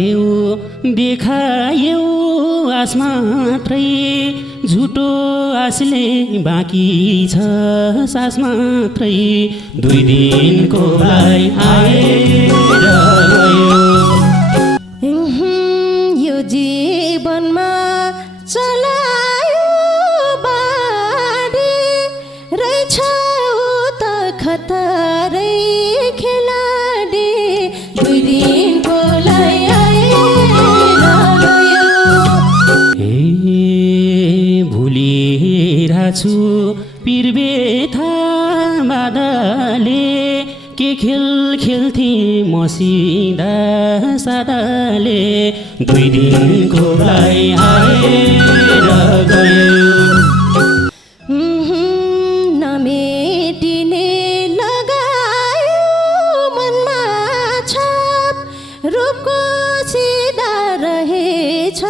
गर्यौ देखायौ आस मात्रै झुटो आसले बाँकी छ सास मात्रै 2 दिनको लागि आएर गयो यो जीवनमा चलायो बाडी रहेछ उता खतरै खेलाडी 2 दिनको लागि आएर गयो भुलिरहेछु पिरबेथा बादले के खेल खेल्थे मसिदा सादाले 2 दिनको लागि आएर गयो नमेटिने लगायो मनमा छाप रूपको सिधा रहेछ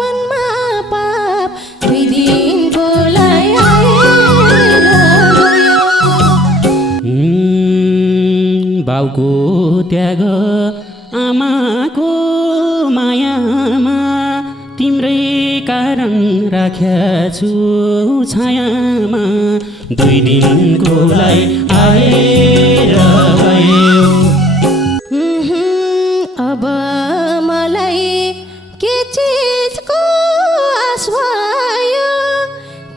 मनमा पाप 2 दिनको लागि आएर गयो बाउको त्याग आमाको मायामा तिम्रै कारण राख्याछु छायामा 2 दिनको लागि आएर गयो अब मलाई के चिजको आश भयो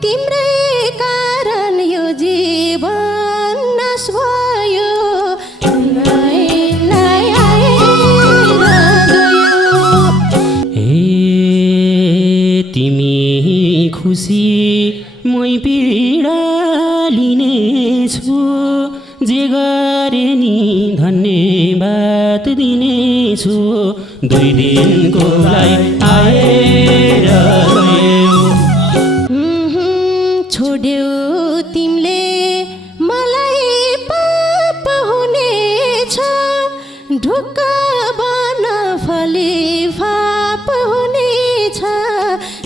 तिम्रै कारण यो जीवन नाश भयो तिमी खुसी मै पीडा लिनेछु जे गरे नि धन्यवाद दिनेछु 2 दिनको लागि आएर गयो छोड्यौ तिमीले मलाई पाप हुनेछ ढुक्क बन फली फाप हुनेछ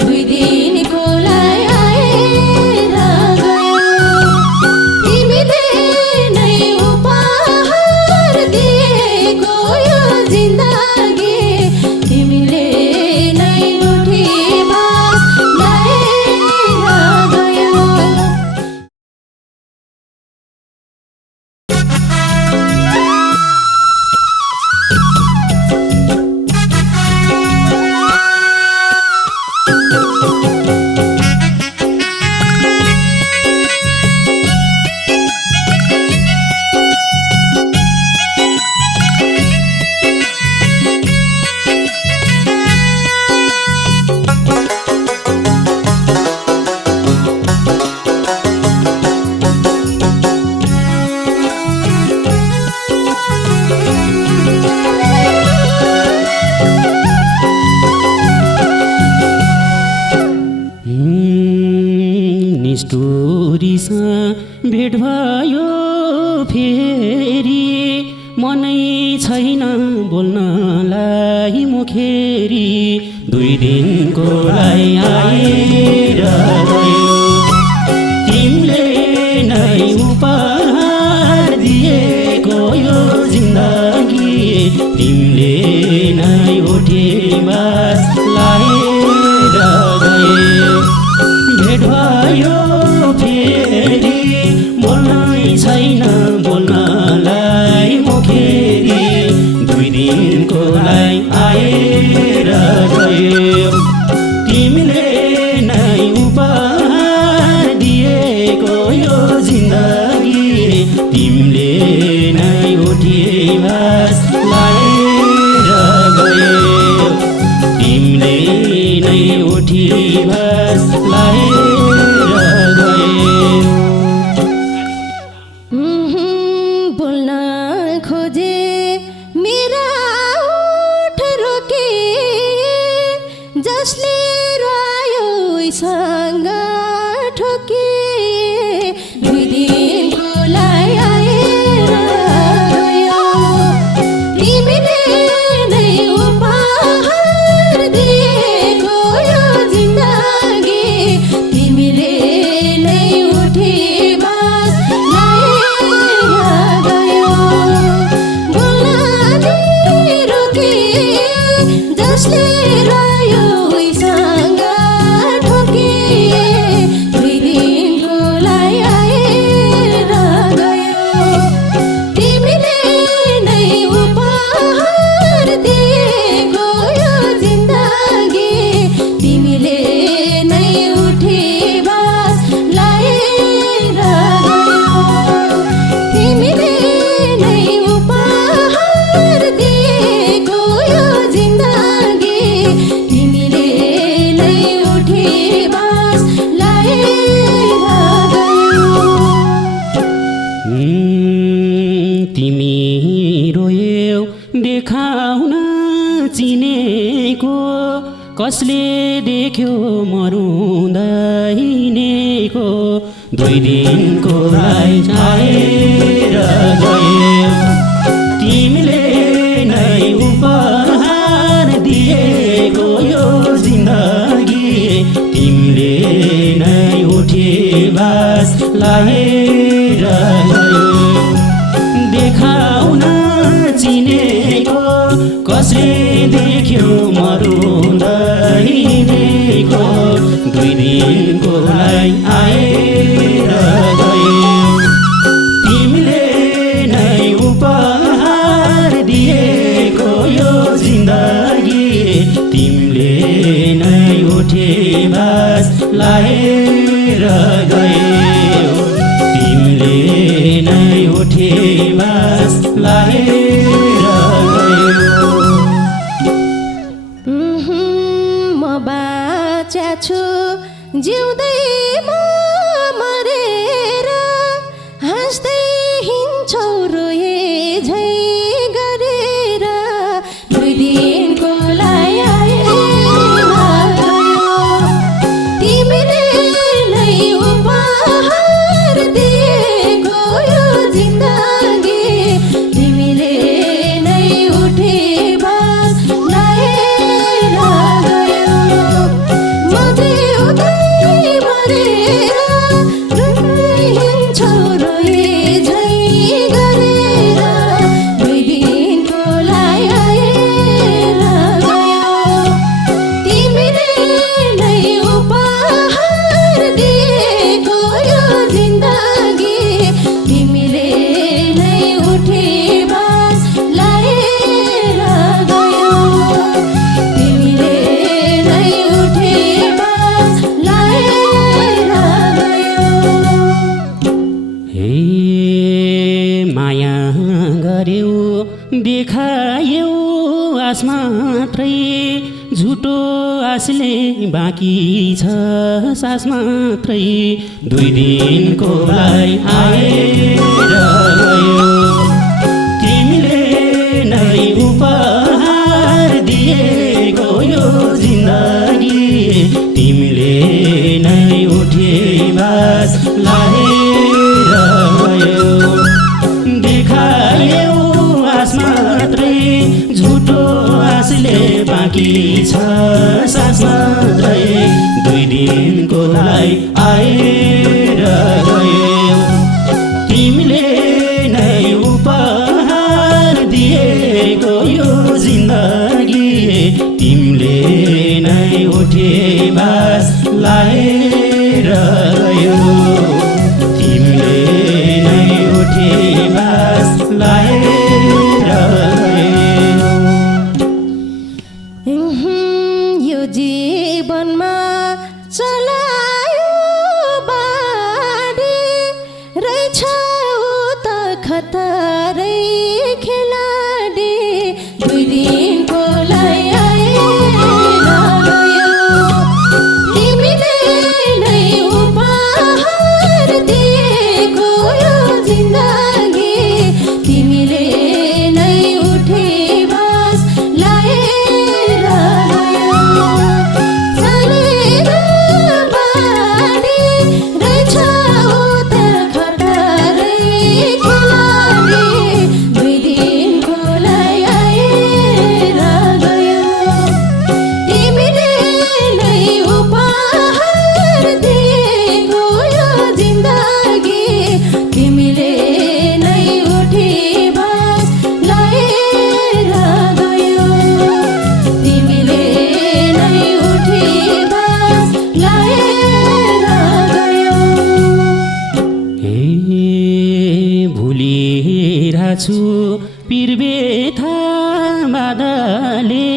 2 दिनको लागि आएर गयो तिमीले नै उपहार दिएको यो जिन्दगी तिमीले नै उठी बास ल्याएर गयो निष्ठुरीसँग भेट भयो फेरि मनै छैन बोल्नलाई मुखेरी 2 दिनको लागि आएर गयो तिमीले नै उपहार दिएको यो जिन्दगी तिमीले नै उठी बास ल्याएर गयो भेट भयो फेरि बोल्नै छैन बोल्नलाई मुखेरी 2 दिनको लागि आएर गयो तिमीले नै उपहार दिएको यो जिन्दगी तिमीले नै उठी बास ल्याएर गयो तिमीले नै उठी बास ल्याएर बोल्न खोजे मेरा ओठ रोके जसले रोयो सँग ठोके 2 दिनको लागि आएर गयो तिमीले नै उपहार दिएको यो जिन्दगी देखाउन चिनेको कसले देख्यो मरुँदैनेको 2 दिनको लागि आएर गयो तिमीले नै उपहार दिएको यो जिन्दगी तिमीले नै उठे बास लाएर गयो देखाउन चिनेको कसले देख्यो मरुँदैनेको 2 दिनको लागि आएर गयो तिमीले नै उपहार दिएको यो जिन्दगी तिमीले नै उठे बास लाएर गयो तिमीले नै उठे बास लाएर गयो म बाचा छु जिउँदैमा मरेर हाँस्दै हिँड्छौ रोए झै गरेर 2 दिनको लागि आएर गयो तिमीले नै उपहार दिएको यो जिन्दगी तिमीले नै उठे बास लाएर गयो म जिउँदै मरेर हिँड्छौ रोए झै गरेर 2 दिनको लागि आएर गयो तिमीले नै उपहार दिएको यो जिन्दगी तिमीले नै उठे बास लाएर गयो तिमीले नै उठे बास लाएर गयो हे माया गर्यौ देखायौ आस मात्रै झुटो आसले बाँकी छ सास मात्रै 2 दिनको लागि आएर गयो तिमीले नै उपहार दिएको यो जिन्दगी तिमीले नै उठे बास लाएर गयो देखायौ आस मात्रै झुटो आसले बाँकी छ सास मात्रै 2 दिनको लागि आएर गयो तिमीले नै उपहार दिएको यो जिन्दगी तिमीले नै उठे बास लाएर गयो तिमीले नै उठे बास लाएर गयो यो जीवनमा चलायो बाडी रहेछ त खतरै खेलाडी 2 दिनको लागि आएर गयो तिमीले नै उपहार दिएको यो जिन्दगी तिमीले नै उठे बास लाएर गयो चलेर बाडी रहेछ त खतरै खेलाडी 2 दिनको लागि आएर गयो तिमीले नै उपहार दिएको यो जिन्दगी तिमीले नै उठे बास लाएर गयो तिमीले नै उठे बास लाएर गयो हे भुलिरहेछु पिरबेथा बादले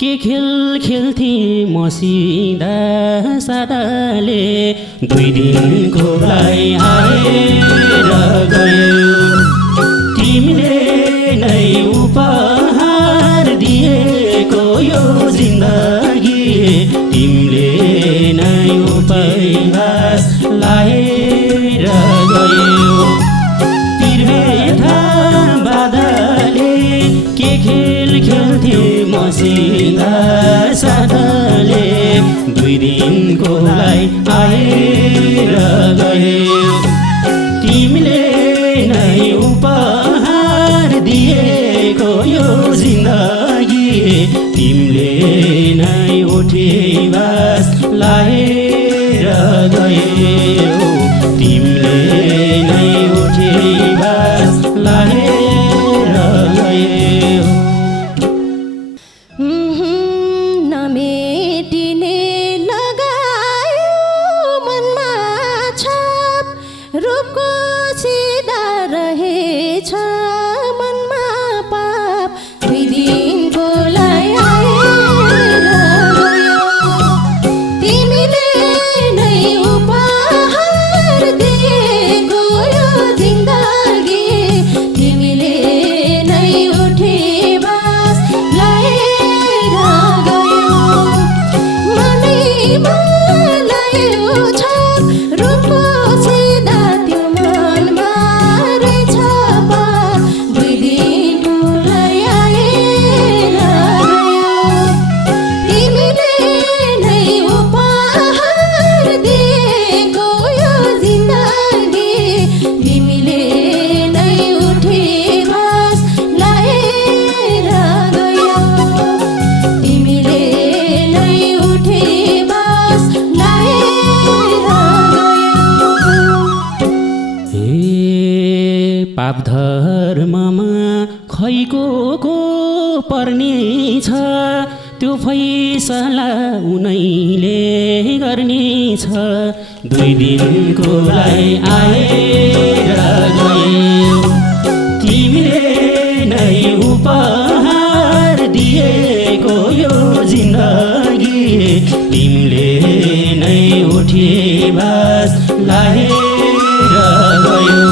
के खेल खेल्थे मसिदा सादाले 2 दिनको लागि आएर गयो तिमीले नै उपहार दिएको यो जिन्दगी तिमीले नै उपहास लाएर गयो पिरबेथा बादले के खेल्थे मसित साथले 2 दिनको लागि आएर गयो तिमीले नै उपहार दिएको यो जिन्दगी तिमीले नै उठे बास लाएर गयो तिमीले नै उठे बास लाएर गयो नमेटिने लगायो मनमा छाप रूपको सिधा रहेछ मनमा पाप 2 दिनको लागि आएर गयो तिमीले नै उपहार दिएको यो जिन्दगी तिमीले नै उठे बास लाएर गयो मनैमा लायो छाप रूपको सिधा त्यो मनमा रहेछ पाप 2 दिनको लागि आएर गयो तिमीले नै उपहार दिएको यो जिन्दगी तिमीले नै उठे बास लाएर गयो तिमीले नै उठे बास लाएर गयो हे पाप धर्ममा खैको पर्नेछ त्यो फैसला उनैले गर्नेछ 2 दिनको लागि आएर गयो तिमीले नै उपहार दिएको यो जिन्दगी तिमीले नै उठे बास लाएर गयो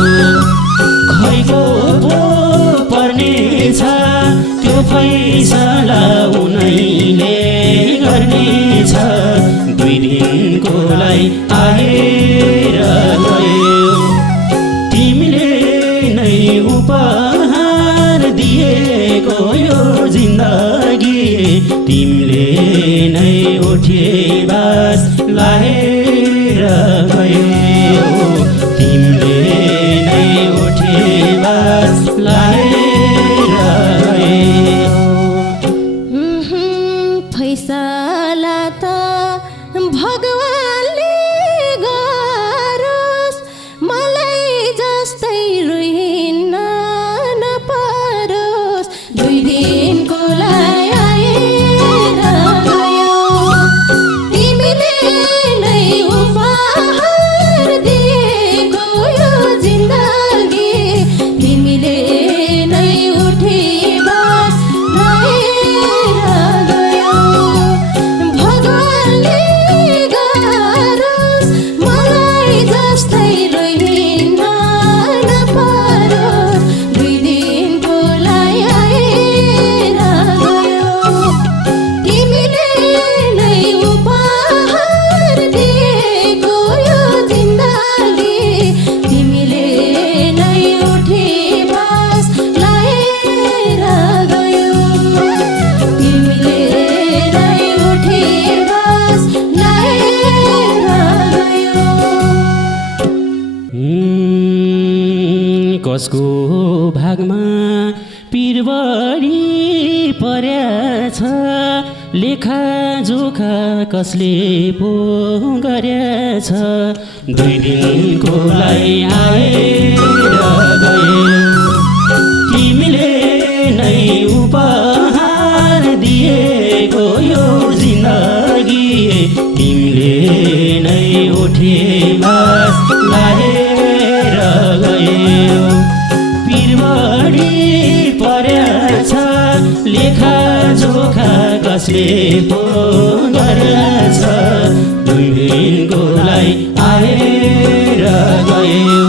खैको पर्नेछ त्यो फैसला उनैले गर्नेछ 2 दिनको लागि आएर गयो तिमीले नै उपहार दिएको यो जिन्दगी तिमीले नै उठे बास लाएर गयो तिमीले नै उठे बास लाएर गयो फैसला त भगवानले गरोस् मलाई जस्तै रुहिन्न नपरोस् 2 दिनको लागि आएर गयो तिमीले नै उपहार दिएको यो जिन्दगी तिमीले नै उठे बास लाएर गयो भगवानले गरोस् मलाई जस्तै रुहिन्न नपरोस् 2 दिनको लागि आएर गयो तिमीले नै उपहार दिएको यो जिन्दगी तिमीले नै उठे बास लाएर गयो तिमीले नै उठे बास लाएर गयो कसको भागमा पिरबडी पर्याछ लेखा जोखा कसले पो गरेछ 2 दिनको लागि आएर गयो तिमीले नै उपहार दिएको यो जिन्दगी तिमीले नै उठे बास लाएर गयो पिरबडी पर्याछ लेखा जोखा कसले पो गरेछ 2 दिनको लागि आएर गयो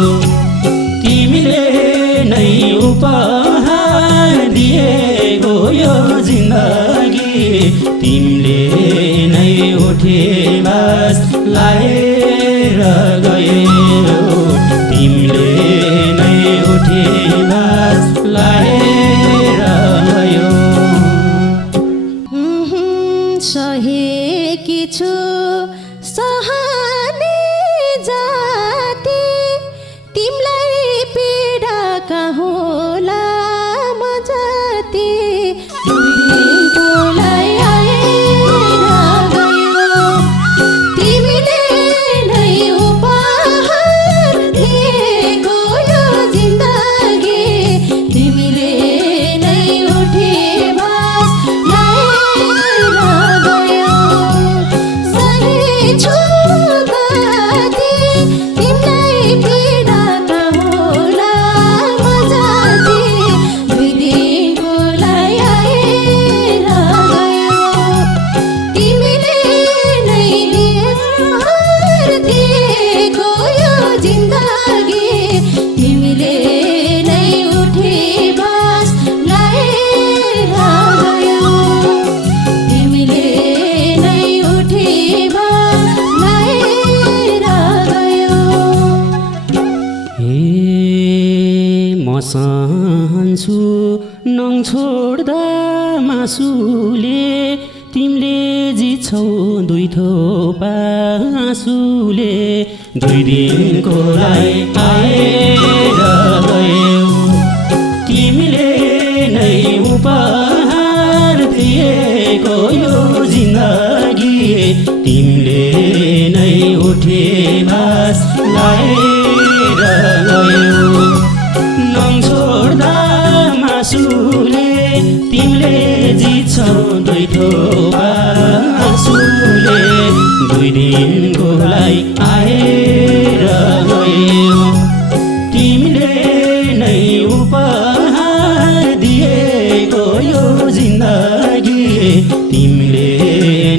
तिमीले नै उपहार दिएको यो जिन्दगी तिमीले नै उठे बास लाएर गयो तिमीले नै उठे बास लाएर गयो छोड्दा मासुले तिमीले जित्छौ दुई थोपा आँसुले 2 दिनको लागि आएर गयौ तिमीले नै उपहार दिएको यो जिन्दगी तिमीले नै उठे बास लाएर गयौ नङ छोड्दा मासुले तिमीले जित्छौ दुई थोपा आँसुले 2 दिनको लागि आएर गयौ तिमीले नै उपहार दिएको यो जिन्दगी तिमीले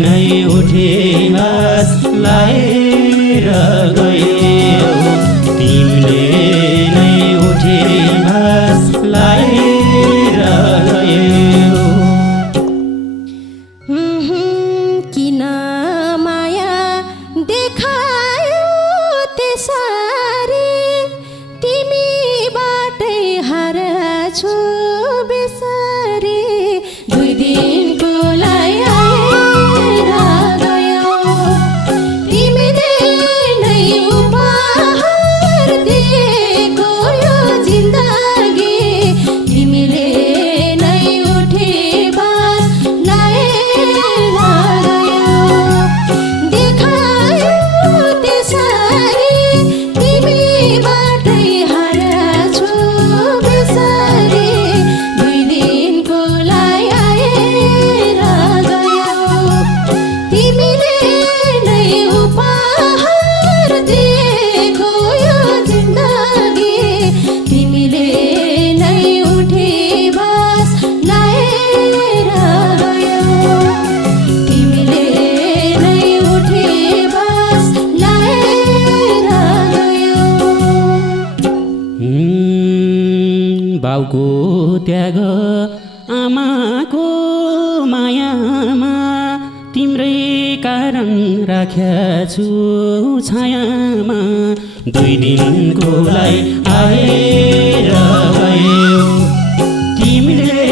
नै उठे बास लाएर गयौ तिमीले नै उठे बास लाएर गयौ किन माया देखायो त्यसरी तिमीबाटै हार्छु बेसरी 2 दिनको लागि आएर गयौ तिमीले नै उपहार दिएको यो जिन्दगी तिमीले नै उठे बास लाएर गयौ देखायो त्यसरी तिमीबाटै हार्छु बेसरी 2 दिनको लागि आएर गयौ तिमीले नै उपहार दिएको यो जिन्दगी तिमीले नै उठे बास लाएर गयौ तिमीले नै उठे बास लाएर गयौ बाउको त्याग आमाको मायामा तिम्रै कारण राख्याछु छायामा 2 दिनको लागि आएर गयौ तिमीले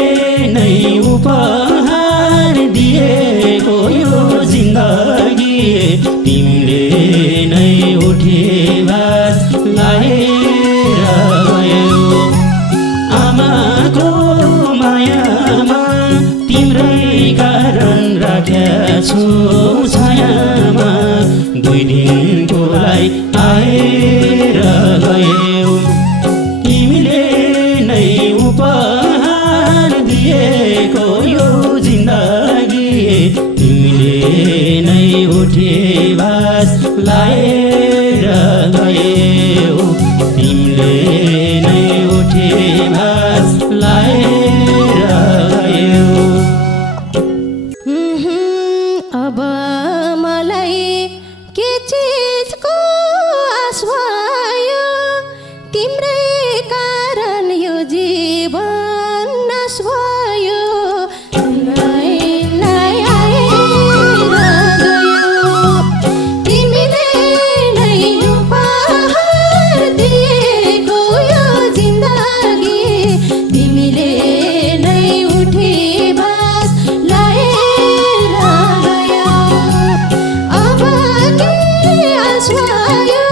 नै उपहार दिएको यो जिन्दगी तिमीले नै उठे बास लाएर गयौ आमाको मायामा तिम्रै कारण राख्याछु छायामा 2 दिनको लागि आएर गयौ तिमीले नै उपहार दिएको यो जिन्दगी तिमीले नै उठे बास लाएर गयौ तिमीले नै उठे बास लाएर गयौ अब मलाई के चिजको आश भयो तिम्रै कारण यो जीवन नाश भयो तिमीलाई आएर गयौ तिमीले नै उपहार दिएको यो जिन्दगी तिमीले नै उठे बास लाएर गयौ अब के आश भयो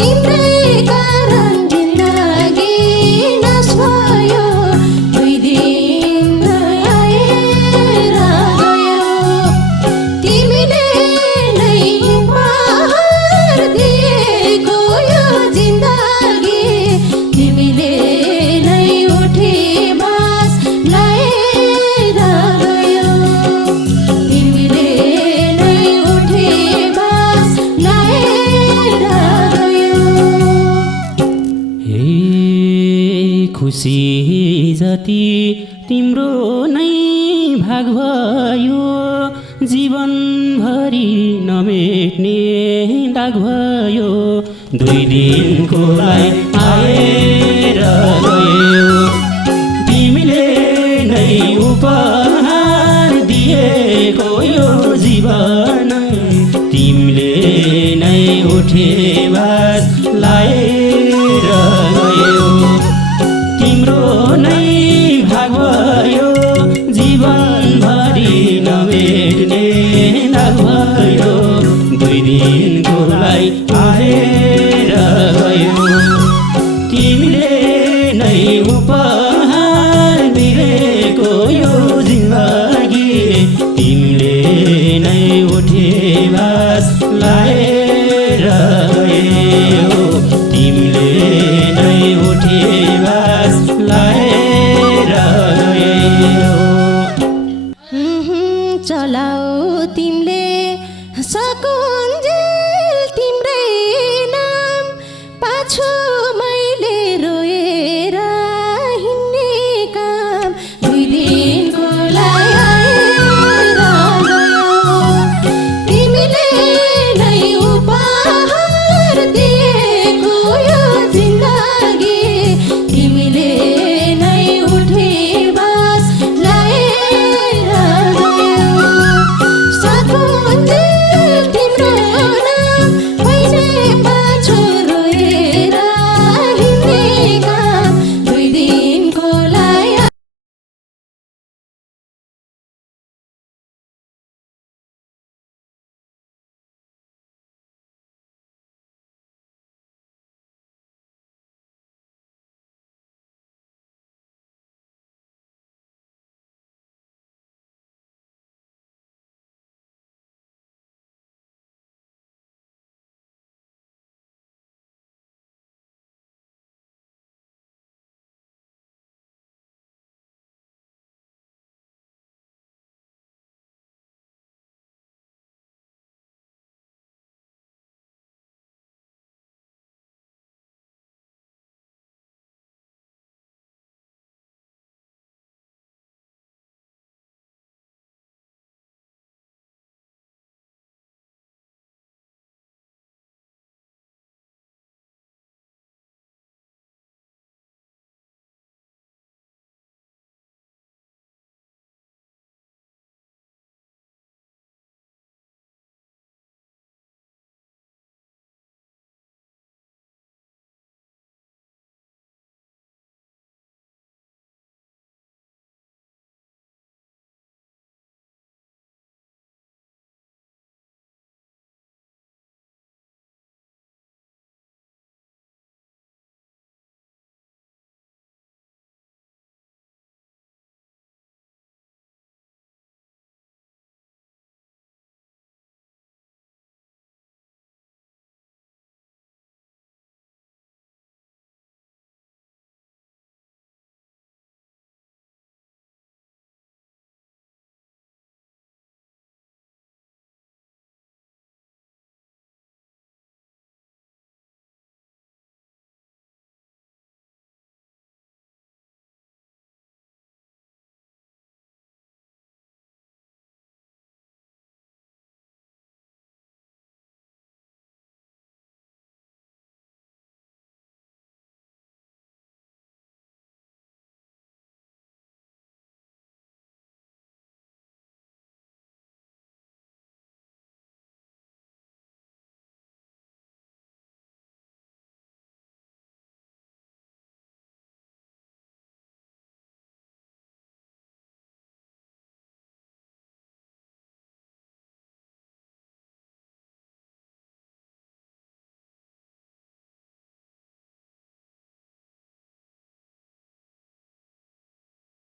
तिम्रै कारण जिन्दगी नाश भयो 2 दिन आएर गयौ तिमीले नै उपहार दिएको यो जिन्दगी तिमीले नै उठे बास लाएर गयौ तिमीले नै उठे बास लाएर गयौ हे खुसी जति तिम्रो नै भाग भयो जीवनभरि नमेट्ने दाग भयो 2 दिनको लागि आएर गयौ तिमीले नै उपहार दिएको यो जीवन तिमीले नै उठे बास लाएर गयौ तिम्रो नै भाग भयो दिनकोलाई आएर गयो तिमीले नै उपहार दिए